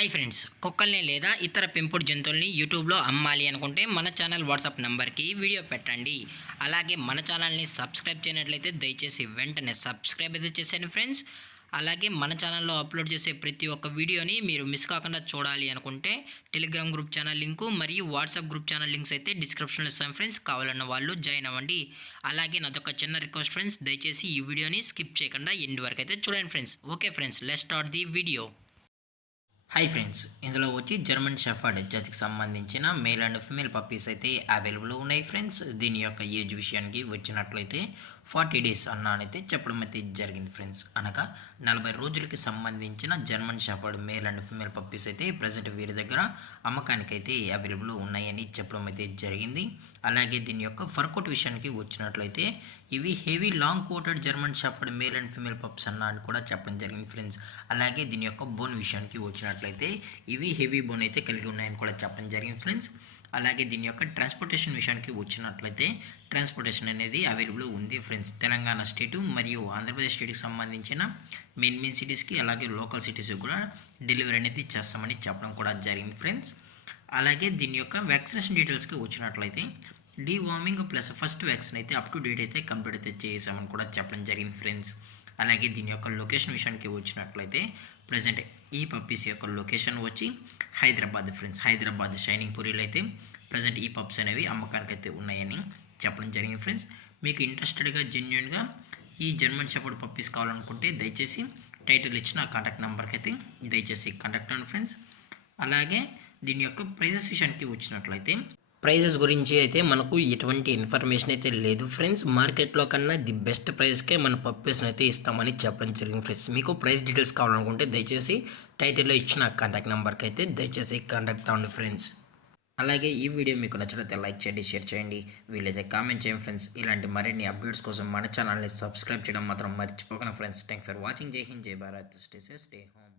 Hi friends, కుక్కల్ని లేదా ఇతర పెంపుడు జంతువుల్ని యూట్యూబ్లో అమ్మాలి అనుకుంటే మన ఛానల్ వాట్సాప్ నెంబర్కి వీడియో పెట్టండి. అలాగే మన ఛానల్ని సబ్స్క్రైబ్ చేయనట్లయితే దయచేసి వెంటనే సబ్స్క్రైబ్ అయితే చేసేయండి ఫ్రెండ్స్. అలాగే మన ఛానల్లో అప్లోడ్ చేసే ప్రతి ఒక్క వీడియోని మీరు మిస్ కాకుండా చూడాలి అనుకుంటే టెలిగ్రామ్ గ్రూప్ ఛానల్ లింకు మరియు వాట్సాప్ గ్రూప్ ఛానల్ లింక్స్ అయితే డిస్క్రిప్షన్లో ఇస్తాను ఫ్రెండ్స్. కావాలన్న వాళ్ళు జాయిన్ అవ్వండి. అలాగే నాదొక చిన్న రిక్వెస్ట్ ఫ్రెండ్స్, దయచేసి ఈ వీడియోని స్కిప్ చేయకుండా ఎండ్ వరకు అయితే చూడండి friends. Okay friends, let's start the video. Hi friends, ఇందులో వచ్చి జర్మన్ షెఫర్డ్ జాతికి సంబంధించిన మేల్ అండ్ ఫిమేల్ పప్పీస్ అయితే అవైలబుల్ ఉన్నాయి ఫ్రెండ్స్. దీని యొక్క ఏజ్ విషయానికి వచ్చినట్లయితే 40 డేస్ అన్నానైతే చెప్పడం అయితే జరిగింది ఫ్రెండ్స్. అనగా 40 రోజులకి సంబంధించిన German shepherd male and female puppies అయితే ప్రజెంట్ వీరి దగ్గర అమ్మకానికి అయితే అవైలబుల్ ఉన్నాయని చెప్పడం అయితే జరిగింది. అలాగే దీని యొక్క ఫర్కోట్ విషయానికి వచ్చినట్లయితే ఇవి heavy long coated German shepherd male and female pups అన్న అని కూడా చెప్పడం జరిగింది ఫ్రెండ్స్. అలాగే దీని యొక్క బోన్ విషయానికి వచ్చినట్లయితే ఇవి హెవీ బోన్ అయితే కలిగి ఉన్నాయని కూడా చెప్పడం జరిగింది ఫ్రెండ్స్. అలాగే దీని యొక్క ట్రాన్స్పోర్టేషన్ విషయానికి వచ్చినట్లయితే ట్రాన్స్పోర్టేషన్ అనేది అవైలబుల్ ఉంది ఫ్రెండ్స్. తెలంగాణ స్టేటు మరియు ఆంధ్రప్రదేశ్ స్టేట్కి సంబంధించిన మెయిన్ సిటీస్కి అలాగే లోకల్ సిటీస్కి కూడా డెలివరీ అనేది చేస్తామని చెప్పడం కూడా జరిగింది ఫ్రెండ్స్. అలాగే దీని యొక్క వ్యాక్సినేషన్ డీటెయిల్స్కి వచ్చినట్లయితే డీవార్మింగ్ ప్లస్ ఫస్ట్ వ్యాక్సిన్ అయితే అప్ టు డేట్ అయితే కంప్లీట్ అయితే చేసామని కూడా చెప్పడం జరిగింది ఫ్రెండ్స్. అలాగే దీని యొక్క లొకేషన్ విషయానికి వచ్చినట్లయితే ప్రజెంట్ ఈ పప్పీస్ యొక్క లొకేషన్ వచ్చి హైదరాబాద్ ఫ్రెండ్స్. హైదరాబాద్ షైనింగ్ పూరిలో అయితే ప్రజెంట్ ఈ పప్స్ అనేవి అమ్మకానికి అయితే ఉన్నాయని చెప్పడం జరిగింది ఫ్రెండ్స్. మీకు ఇంట్రెస్టెడ్గా జెన్యున్గా ఈ జర్మన్ షెఫర్డ్ పప్పీస్ కావాలనుకుంటే దయచేసి టైటిల్ ఇచ్చిన కాంటాక్ట్ నెంబర్కి అయితే దయచేసి కాంటాక్ట్ అవ్వండి ఫ్రెండ్స్. అలాగే దీని యొక్క ప్రైజెస్ విషయానికి వచ్చినట్లయితే ప్రైజెస్ గురించి అయితే మనకు ఎటువంటి ఇన్ఫర్మేషన్ అయితే లేదు ఫ్రెండ్స్. మార్కెట్లో కన్నా ది బెస్ట్ ప్రైస్కే మన పప్పీస్ని అయితే ఇస్తామని చెప్పడం జరిగింది ఫ్రెండ్స్. మీకు ప్రైస్ డీటెయిల్స్ కావాలనుకుంటే దయచేసి టైటిల్లో ఇచ్చిన కాంటాక్ట్ నెంబర్కి అయితే దయచేసి కాంటాక్ట్ అవ్వండి ఫ్రెండ్స్. అలాగే ఈ వీడియో మీకు నచ్చినట్లయితే లైక్ చేయండి, షేర్ చేయండి, వీలైతే కామెంట్ చేయండి ఫ్రెండ్స్. ఇలాంటి మరిన్ని అప్డేట్స్ కోసం మన ఛానల్ని సబ్స్క్రైబ్ చేయడం మాత్రం మర్చిపోకండి ఫ్రెండ్స్. Thank for watching. జై హింద్, జై Bharat, stay safe, stay home.